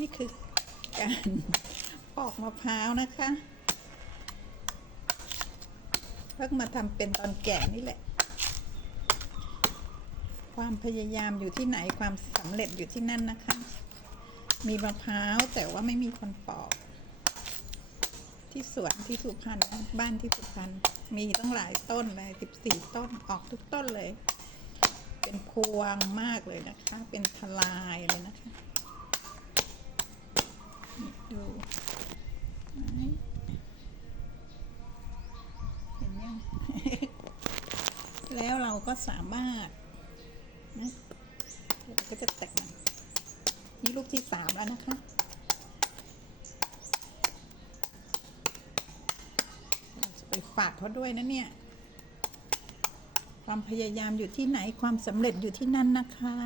นี่คือการปอกมะพร้าวนะคะเพิ่งมาทำเป็นตอนแก่นี่แหละ ความพยายามอยู่ที่ไหนความสำเร็จอยู่ที่นั่นนะคะ มีมะพร้าวแต่ว่าไม่มีคนปอก ที่สวนที่สุพรรณบ้านที่สุพรรณมีต้องหลายต้นเลยสิบสี่ต้นออกทุกต้นเลย เป็นพวงมากเลยนะคะ เป็นทลายเลยนะคะ แล้วเราก็สามารถนะเราก็จะแตกมันนี่ลูกที่สามแล้วนะคะเราจะไปฝากเขาด้วยนะเนี่ย ความพยายามอยู่ที่ไหนความสำเร็จอยู่ที่นั่นนะคะ